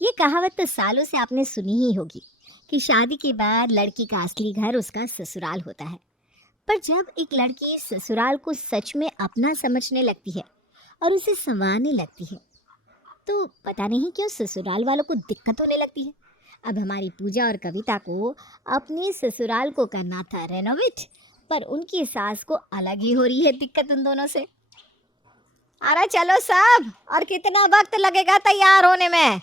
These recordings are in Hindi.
ये कहावत तो सालों से आपने सुनी ही होगी कि शादी के बाद लड़की का असली घर उसका ससुराल होता है। पर जब एक लड़की ससुराल को सच में अपना समझने लगती है और उसे संवारने लगती है, तो पता नहीं क्यों ससुराल वालों को दिक्कत होने लगती है। अब हमारी पूजा और कविता को अपने ससुराल को करना था रेनोवेट, पर उनकी सास को अलग ही हो रही है दिक्कत उन दोनों से। अरे चलो सब, और कितना वक्त लगेगा तैयार होने में?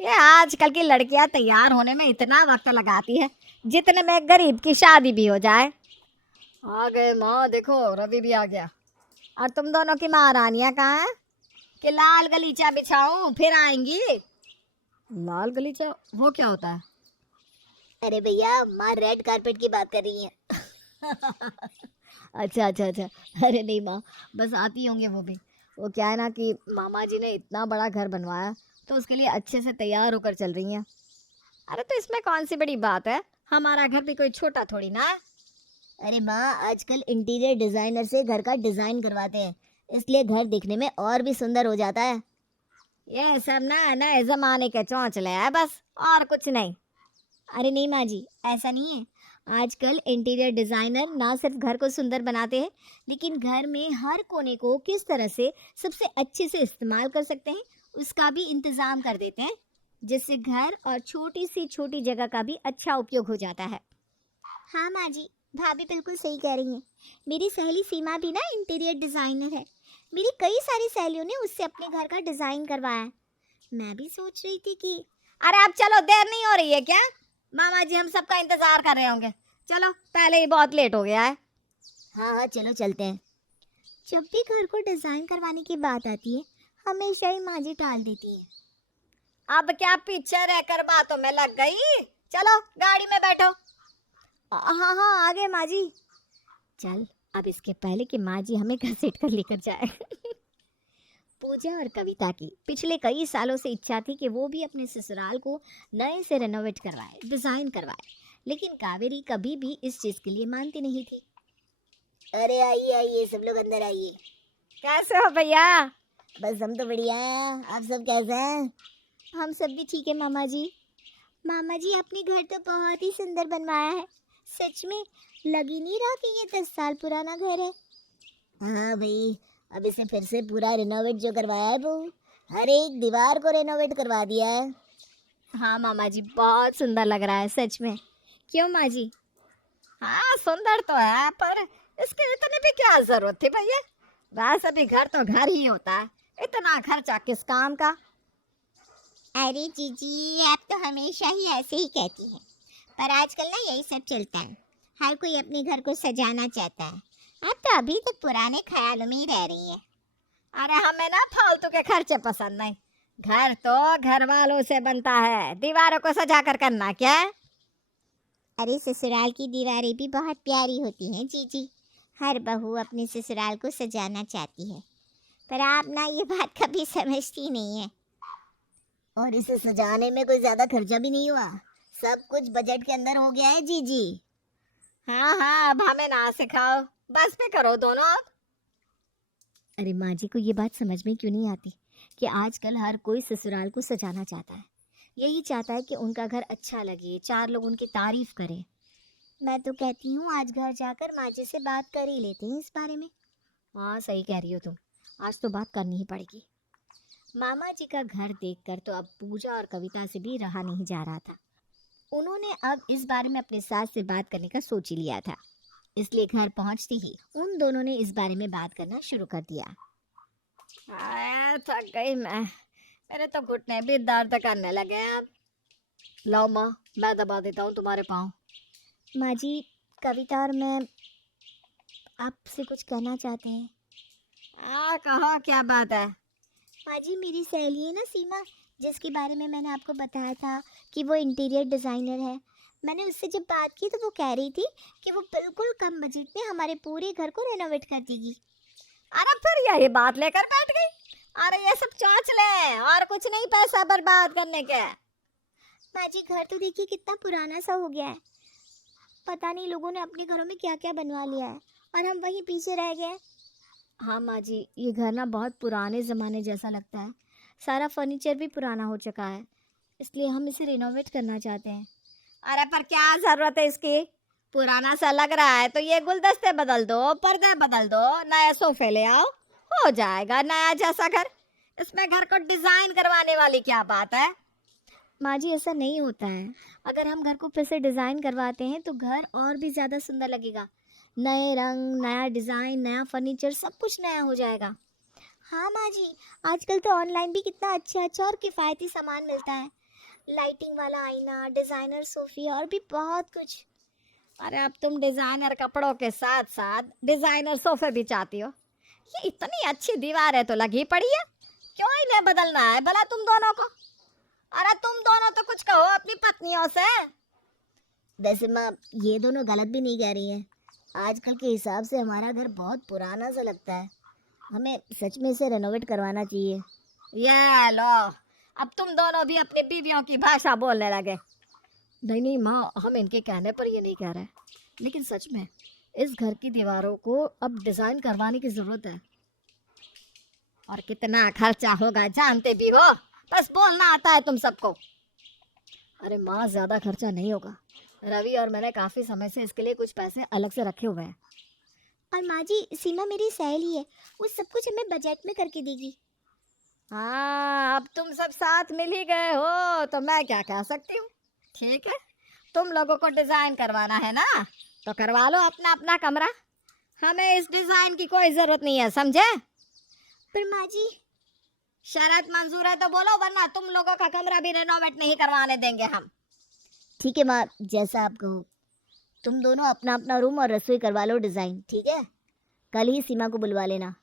ये आजकल की लड़कियां तैयार होने में इतना वक्त लगाती है जितने में गरीब की शादी भी हो जाए। आ गए माँ, देखो रवि भी आ गया। और तुम दोनों की महारानियां कहाँ हैं कि लाल गलीचा बिछाऊं फिर आएंगी? लाल गलीचा वो क्या होता है? अरे भैया, माँ रेड कारपेट की बात कर रही है। अच्छा अच्छा अच्छा। अरे नहीं माँ, बस आती होंगे वो भी। वो क्या है ना कि मामा जी ने इतना बड़ा घर बनवाया, तो उसके लिए अच्छे से तैयार होकर चल रही हैं। अरे तो इसमें कौन सी बड़ी बात है, हमारा घर भी कोई छोटा थोड़ी ना है। अरे माँ, आजकल इंटीरियर डिजाइनर से घर का डिजाइन करवाते हैं, इसलिए घर दिखने में और भी सुंदर हो जाता है। ये सब ना नए जमाने के चौंचले है बस, और कुछ नहीं। अरे नहीं माँ जी, ऐसा नहीं है। आजकल इंटीरियर डिजाइनर ना सिर्फ घर को सुंदर बनाते हैं, लेकिन घर में हर कोने को किस तरह से सबसे अच्छे से इस्तेमाल कर सकते हैं उसका भी इंतजाम कर देते हैं, जिससे घर और छोटी सी छोटी जगह का भी अच्छा उपयोग हो जाता है। हाँ माँ जी, भाभी बिल्कुल सही कह रही हैं। मेरी सहेली सीमा भी ना इंटीरियर डिजाइनर है। मेरी कई सारी सहेलियों ने उससे अपने घर का डिजाइन करवाया है। मैं भी सोच रही थी कि अरे अब चलो, देर नहीं हो रही है क्या? मामा जी हम सबका इंतजार कर रहे होंगे। चलो, पहले ही बहुत लेट हो गया है। हाँ हाँ, चलो चलते हैं। जब भी घर को डिजाइन करवाने की बात आती है, हमेशा ही माँ जी टाल देती है। अब क्या पीछे रहकर बातों में लग गई? चलो गाड़ी में बैठो। हाँ हाँ, आ गए माँ जी। चल, अब इसके पहले कि माँ जी हमें घसीट कर लेकर जाए। पूजा और कविता की पिछले कई सालों से इच्छा थी कि वो भी अपने ससुराल को नए से रेनोवेट करवाए, डिजाइन करवाए, लेकिन कावेरी कभी भी इस चीज के लिए मानती नहीं थी। अरे आइए आइए, सब लोग अंदर आइए। कैसे हो भैया? बस हम तो बढ़िया हैं, आप सब कैसे हैं? हम सब भी ठीक है मामा जी। मामा जी, आपने घर तो बहुत ही सुंदर बनवाया है। सच में लग ही नहीं रहा कि ये 10 साल पुराना घर है। हाँ भाई, अब इसे फिर से पूरा रिनोवेट जो करवाया है वो हर एक दीवार को रिनोवेट करवा दिया है। हाँ मामा जी, बहुत सुंदर लग रहा है सच में। क्यों माँ जी? हाँ सुंदर तो है, पर इसके इतने भी क्या जरूरत थी भैया? वैसे भी घर तो घर ही होता है, इतना खर्चा किस काम का? अरे जीजी, आप तो हमेशा ही ऐसे ही कहती हैं, पर आजकल ना यही सब चलता है। हर कोई अपने घर को सजाना चाहता है। आप तो अभी तक पुराने ख्यालों में ही रह रही हैं। अरे हमें ना फालतू के खर्चे पसंद नहीं। घर तो घर वालों से बनता है, दीवारों को सजा कर करना क्या है? अरे ससुराल की दीवारें भी बहुत प्यारी होती हैं जीजी। हर बहू अपने ससुराल को सजाना चाहती है, पर आप ना ये बात कभी समझती नहीं है। और इसे सजाने में कोई ज्यादा खर्चा भी नहीं हुआ, सब कुछ बजट के अंदर हो गया है जीजी। हाँ हाँ, अब हमें ना सिखाओ, बस पे करो दोनों अब। अरे माँ जी को ये बात समझ में क्यों नहीं आती कि आजकल हर कोई ससुराल को सजाना चाहता है। यही चाहता है कि उनका घर अच्छा लगे, चार लोग उनकी तारीफ करें। मैं तो कहती हूँ आज घर जाकर माँ जी से बात कर ही लेते हैं इस बारे में। हाँ सही कह रही हो तुम, आज तो बात करनी ही पड़ेगी। मामा जी का घर देखकर तो अब पूजा और कविता से भी रहा नहीं जा रहा था। उन्होंने अब इस बारे में अपने सास से बात करने का सोच ही लिया था, इसलिए घर पहुंचते ही उन दोनों ने इस बारे में बात करना शुरू कर दिया। थक गई मैं, मेरे तो घुटने भी दर्द करने लगे हैं अब। लाओ माँ, मैं दबा देता हूँ तुम्हारे पाँव। माँ जी, कविता और मैं आपसे कुछ कहना चाहते हैं। कहो क्या बात है? माँ जी, मेरी सहेली है ना सीमा, जिसके बारे में मैंने आपको बताया था कि वो इंटीरियर डिज़ाइनर है। मैंने उससे जब बात की तो वो कह रही थी कि वो बिल्कुल कम बजट में हमारे पूरे घर को रेनोवेट कर देगी। अरे फिर यही बात लेकर बैठ गई। अरे ये सब चौंच ले, और कुछ नहीं पैसा बर्बाद करने के। माँ जी, घर तो देखिए कितना पुराना सा हो गया है। पता नहीं लोगों ने अपने घरों में क्या क्या बनवा लिया है और हम वहीं पीछे रह गए। हाँ माँ जी, ये घर ना बहुत पुराने ज़माने जैसा लगता है। सारा फर्नीचर भी पुराना हो चुका है। इसलिए हम इसे रिनोवेट करना चाहते हैं। अरे पर क्या जरूरत है इसकी? पुराना सा लग रहा है तो ये गुलदस्ते बदल दो, पर्दे बदल दो, नए सोफे ले आओ, हो जाएगा नया जैसा घर। इसमें घर को डिजाइन करवाने वाली क्या बात है? माँ जी ऐसा नहीं होता है। अगर हम घर को फिर से डिज़ाइन करवाते हैं तो घर और भी ज़्यादा सुंदर लगेगा। नए रंग, नया डिज़ाइन, नया फर्नीचर, सब कुछ नया हो जाएगा। हाँ माँ जी, आजकल तो ऑनलाइन भी कितना अच्छा अच्छा और किफ़ायती सामान मिलता है। लाइटिंग वाला आईना, डिज़ाइनर सोफ़े और भी बहुत कुछ। अरे अब तुम डिजाइनर कपड़ों के साथ साथ डिजाइनर सोफे भी चाहती हो? ये इतनी अच्छी दीवार है तो लगी पड़ी है, क्यों इन्हें बदलना है भला तुम दोनों को? अरे तुम दोनों तो कुछ कहो अपनी पत्नियों से। वैसे माँ, ये दोनों गलत भी नहीं कह रही हैं। आजकल के हिसाब से हमारा घर बहुत पुराना सा लगता है। हमें सच में इसे रेनोवेट करवाना चाहिए। ये लो, अब तुम दोनों भी अपनी बीवियों की भाषा बोलने लगे। नहीं नहीं माँ, हम इनके कहने पर ये नहीं कह रहे, लेकिन सच में इस घर की दीवारों को अब डिजाइन करवाने की जरूरत है। और कितना खर्चा होगा जानते भी हो, बस बोलना आता है तुम सबको। अरे माँ, ज्यादा खर्चा नहीं होगा। रवि और मैंने काफी समय से इसके लिए कुछ पैसे अलग से रखे हुए हैं। और माँ जी, सीमा मेरी सहेली है, वो सब कुछ हमें बजट में करके देगी। हाँ, अब तुम सब साथ मिल ही गए हो तो मैं क्या कह सकती हूँ। ठीक है, तुम लोगों को डिजाइन करवाना है ना, तो करवा लो अपना अपना कमरा। हमें इस डिजाइन की कोई जरूरत नहीं है, समझे? पर माँ जी, शरत मंजूर है तो बोलो, वरना तुम लोगों का कमरा भी रेनोवेट नहीं करवाने देंगे हम। ठीक है माँ, जैसा आप कहो। तुम दोनों अपना अपना रूम और रसोई करवा लो डिज़ाइन, ठीक है? कल ही सीमा को बुलवा लेना।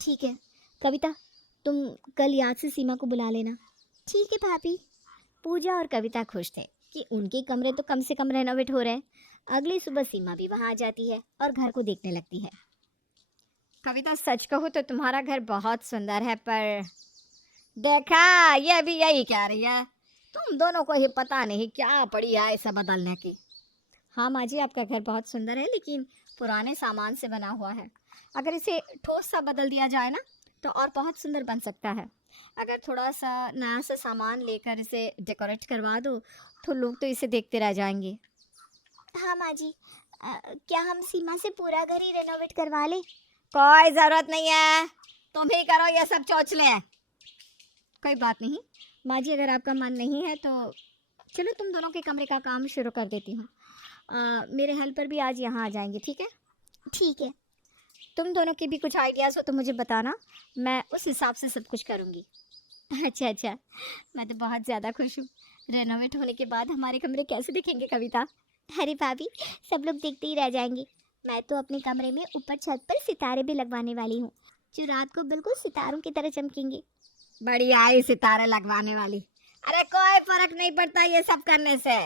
ठीक है। कविता, तुम कल याद से सीमा को बुला लेना। ठीक है भाभी। पूजा और कविता खुश थे कि उनके कमरे तो कम से कम रेनोवेट हो रहे हैं। अगली सुबह सीमा भी वहाँ आ जाती है और घर को देखने लगती है। कविता, सच कहूँ तो तुम्हारा घर बहुत सुंदर है, पर देखा, ये भी यही कह रही है। तुम दोनों को ही पता नहीं क्या पड़ी है इसे बदलने की। हाँ माँ जी, आपका घर बहुत सुंदर है, लेकिन पुराने सामान से बना हुआ है। अगर इसे ठोस सा बदल दिया जाए ना तो और बहुत सुंदर बन सकता है। अगर थोड़ा सा नया सा सामान लेकर इसे डेकोरेट करवा दो तो लोग तो इसे देखते रह जाएंगे। हाँ माँ जी, क्या हम सीमा से पूरा घर ही रेनोवेट करवा लें? कोई जरूरत नहीं है, तुम ही करो ये सब चौचले। कोई बात नहीं माँ जी, अगर आपका मन नहीं है तो चलो तुम दोनों के कमरे का काम शुरू कर देती हूँ। मेरे हेल्पर भी आज यहाँ आ जाएंगे, ठीक है? ठीक है। तुम दोनों के भी कुछ आइडियाज़ हो तो मुझे बताना, मैं उस हिसाब से सब कुछ करूँगी। अच्छा अच्छा, मैं तो बहुत ज़्यादा खुश हूँ। रेनोवेट होने के बाद हमारे कमरे कैसे दिखेंगे कविता? अरे भाभी, सब लोग देखते ही रह जाएंगे। मैं तो अपने कमरे में ऊपर छत पर सितारे भी लगवाने वाली हूँ, जो रात को बिल्कुल सितारों की तरह चमकेंगे। बड़ी आई सितारे लगवाने वाली। अरे कोई फर्क नहीं पड़ता ये सब करने से।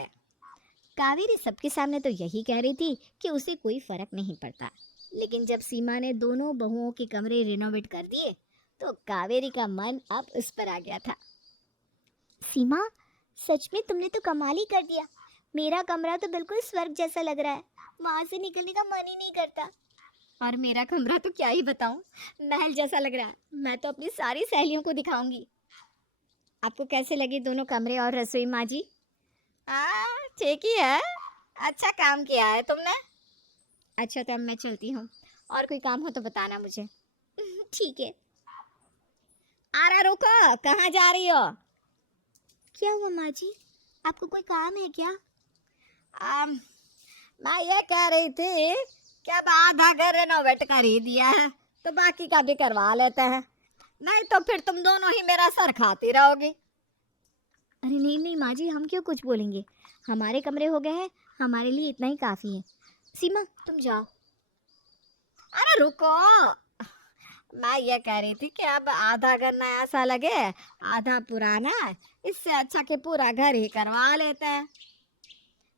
कावेरी सबके सामने तो यही कह रही थी कि उसे कोई फर्क नहीं पड़ता, लेकिन जब सीमा ने दोनों बहुओं के कमरे रिनोवेट कर दिए तो कावेरी का मन अब उस पर आ गया था। सीमा, सच में तुमने तो कमाल ही कर दिया। मेरा कमरा तो बिल्कुल स्वर्ग जैसा लग रहा है, वहां से निकलने का मन ही नहीं करता। और मेरा कमरा तो क्या ही बताऊं, महल जैसा लग रहा है। मैं तो अपनी सारी सहेलियों को दिखाऊंगी। आपको कैसे लगे दोनों कमरे और रसोई माँ जी? ठीक ही है, अच्छा काम किया है तुमने। अच्छा तो अब मैं चलती हूँ, और कोई काम हो तो बताना मुझे। ठीक है। अरे रुको, कहाँ जा रही हो? क्या हुआ माँ जी, आपको कोई काम है क्या? मैं ये कह रही थी कि अब आधा घर रेनोवेट कर ही दिया है तो बाकी का भी करवा लेते हैं, नहीं तो फिर तुम दोनों ही मेरा सर खाती रहोगी। अरे नहीं नहीं माँ जी, हम क्यों कुछ बोलेंगे। हमारे कमरे हो गए हैं, हमारे लिए इतना ही काफ़ी है। सीमा, तुम जाओ। अरे रुको, मैं ये कह रही थी कि अब आधा घर नया सा लगे, आधा पुराना, इससे अच्छा कि पूरा घर ही करवा लेते हैं।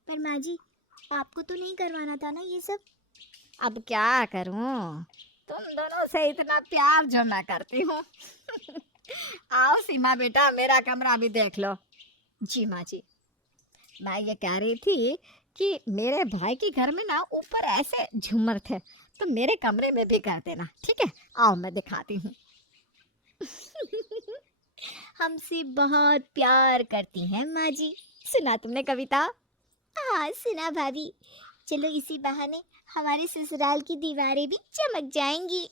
पर माँ जी, आपको तो नहीं करवाना था ना ये सब? अब क्या करूं, तुम दोनों से इतना प्यार जो मैं करती हूँ। आओ सीमा बेटा, मेरा कमरा भी देख लो। जी माँ जी, मैं ये कह रही थी कि मेरे भाई के घर में ना ऊपर ऐसे झूमर थे, तो मेरे कमरे में भी कर देना, ठीक है? आओ मैं दिखाती हूँ। हमसे बहुत प्यार करती हैं माँ जी। सुना तुमने कविता? हाँ सुना भाभी। चलो इसी बहाने हमारे ससुराल की दीवारें भी चमक जाएंगी।